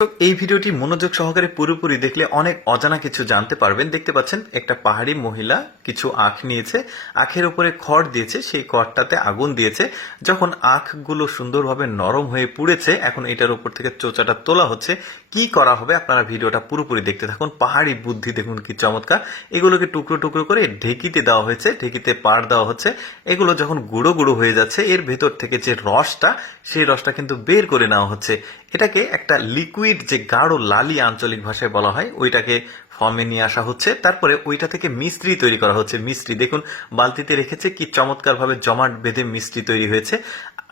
তো এই ভিডিওটি মনোযোগ সহকারে পুরোপুরি দেখলে অনেক অজানা কিছু জানতে পারবেন। দেখতে পাচ্ছেন একটা পাহাড়ি মহিলা কিছু আখ নিয়েছে, আখের উপরে খড় দিয়েছে, সেই খড়টাতে আগুন দিয়েছে। যখন আখগুলো সুন্দরভাবে নরম হয়ে পুড়েছে, এখন এটার উপর থেকে চোচাটা তোলা হচ্ছে। কি করা হবে আপনারা ভিডিওটা পুরোপুরি দেখতে থাকুন। পাহাড়ি বুদ্ধি দেখুন কি চমৎকার। এগুলোকে টুকরো টুকরো করে ঢেকিতে দেওয়া হয়েছে, ঢেকিতে পাড় দেওয়া হচ্ছে। এগুলো যখন গুঁড়ো গুঁড়ো হয়ে যাচ্ছে, এর ভেতর থেকে যে রসটা, সেই রসটা কিন্তু বের করে নেওয়া হচ্ছে। এটাকে একটা লিকুইড, যে গাঢ় লালি আঞ্চলিক ভাষায় বলা হয়, ওইটাকে ফর্মে নিয়ে আসা হচ্ছে। তারপরে ওইটা থেকে মিস্ত্রি তৈরি করা হচ্ছে। মিস্ত্রি দেখুন বালতিতে রেখেছে, কি চমৎকার ভাবে জমাট বেঁধে মিস্ত্রি তৈরি হয়েছে।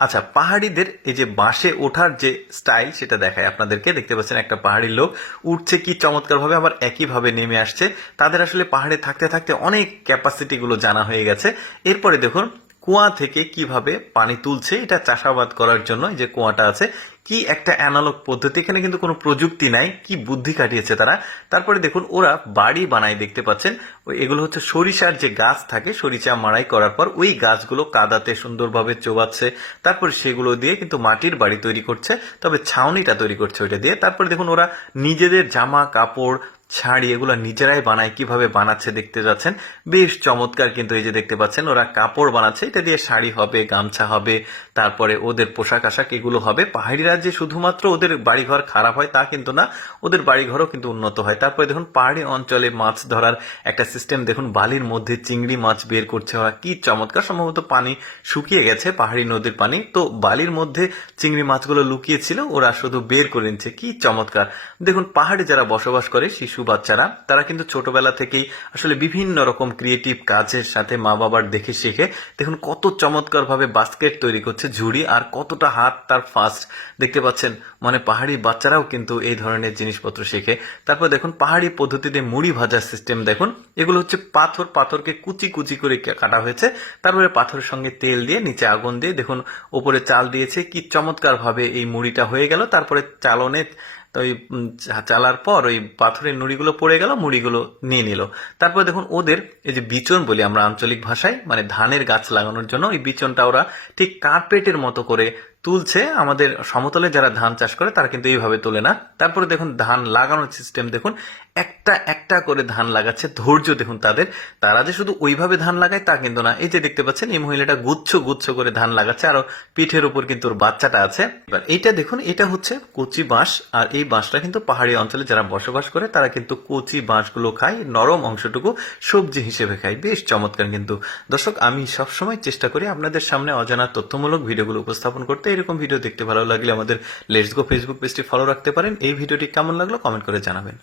আচ্ছা, পাহাড়িদের এই যে বাঁশে ওঠার যে স্টাইল, সেটা দেখায় আপনাদেরকে। দেখতে পাচ্ছেন একটা পাহাড়ি লোক উঠছে কি চমৎকার ভাবে, আবার একই ভাবে নেমে আসছে। তাদের আসলে পাহাড়ে থাকতে থাকতে অনেক ক্যাপাসিটি গুলো জানা হয়ে গেছে। এরপরে দেখুন কুয়া থেকে কিভাবে পানি তুলছে, এটা চাষাবাদ করার জন্য। যে কুয়াটা আছে, কি একটা অ্যানালগ পদ্ধতি, এখানে কিন্তু কোনো প্রযুক্তি নাই, কি বুদ্ধি খাটিয়েছে তারা। তারপরে দেখুন ওরা বাড়ি বানায়, দেখতে পাচ্ছেন এগুলো হচ্ছে সরিষার যে গাছ থাকে, সরিষা মাড়াই করার পর ওই গাছগুলো কাদাতে সুন্দরভাবে চোবাচ্ছে, তারপর সেগুলো দিয়ে কিন্তু মাটির বাড়ি তৈরি করছে, তবে ছাউনিটা তৈরি করছে ওইটা দিয়ে। তারপরে দেখুন ওরা নিজেদের জামা কাপড় শাড়ি এগুলো নিজেরাই বানায়, কিভাবে বানাচ্ছে দেখতে যাচ্ছেন। বেশ চমৎকার কিন্তু। এই যে দেখতে পাচ্ছেন ওরা কাপড় বানাচ্ছে, এটা দিয়ে শাড়ি হবে, গামছা হবে, তারপরে ওদের পোশাক আশাক এগুলো হবে। পাহাড়িরা যে শুধুমাত্র ওদের বাড়িঘর খারাপ হয় তা কিন্তু না, ওদের বাড়িঘরও কিন্তু উন্নত হয়। তারপরে দেখুন পাহাড়ি অঞ্চলে মাছ ধরার একটা সিস্টেম দেখুন, বালির মধ্যে চিংড়ি মাছ বের করছে ওরা, কি চমৎকার। সম্ভবত পানি শুকিয়ে গেছে, পাহাড়ি নদীর পানি, তো বালির মধ্যে চিংড়ি মাছগুলো লুকিয়ে ছিল, ওরা শুধু বের করে নিচ্ছে, কি চমৎকার। দেখুন পাহাড়ে যারা বসবাস করে শিশু বাচ্চারা, তারা কিন্তু ছোটবেলা থেকেই আসলে বিভিন্ন রকম ক্রিয়েটিভ কাজের সাথে মা বাবার দেখে শিখে। দেখুন কত চমৎকার ভাবে বাস্কেট তৈরি করছে, ঝুড়ি, আর কতটা হাত তার ফাস্ট দেখতে পাচ্ছেন। মানে পাহাড়ি বাচ্চারাও কিন্তু এই ধরনের জিনিসপত্র শেখে। তারপর দেখুন পাহাড়ি পদ্ধতিতে মুড়ি ভাজার সিস্টেম দেখুন। এগুলো হচ্ছে পাথরকে কুচি কুচি করে কাটা হয়েছে, তারপরে পাথরের সঙ্গে তেল দিয়ে নিচে আগুন দিয়ে দেখুন ওপরে চাল দিয়েছে, কি চমৎকার ভাবে এই মুড়িটা হয়ে গেল। তারপরে চালনে তো ওই চালার পর ওই পাথরের নুড়িগুলো পড়ে গেল, মুড়িগুলো নিয়ে নিল। তারপর দেখুন ওদের এই যে বিচন বলি আমরা আঞ্চলিক ভাষায়, মানে ধানের গাছ লাগানোর জন্য ওই বিচনটা ওরা ঠিক কার্পেটের মতো করে তুলছে। আমাদের সমতলে যারা ধান চাষ করে তারা কিন্তু এইভাবে তোলে না। তারপরে দেখুন ধান লাগানোর সিস্টেম দেখুন, একটা একটা করে ধান লাগাচ্ছে। ধৈর্য দেখুন তাদের, তারা যে শুধু ওইভাবে ধান লাগায় তা কিন্তু না। এই যে দেখতে পাচ্ছেন এই মহিলাটা গুচ্ছ গুচ্ছ করে ধান লাগাচ্ছে, আর পিঠের উপর কিন্তু ওর বাচ্চাটা আছে। এবার এইটা দেখুন, এটা হচ্ছে কচি বাঁশ, আর এই বাঁশটা কিন্তু পাহাড়ি অঞ্চলে যারা বসবাস করে তারা কিন্তু কচি বাঁশগুলো খায়, নরম অংশটুকু সবজি হিসেবে খায়। বেশ চমৎকার কিন্তু। দর্শক, আমি সবসময় চেষ্টা করি আপনাদের সামনে অজানা তথ্যমূলক ভিডিওগুলো উপস্থাপন করতে। এরকম ভিডিও দেখতে ভালো লাগলে আমাদের লেটস গো ফেসবুক পেজটি ফলো রাখতে পারেন। এই ভিডিওটি কেমন লাগলো কমেন্ট করে জানাবেন।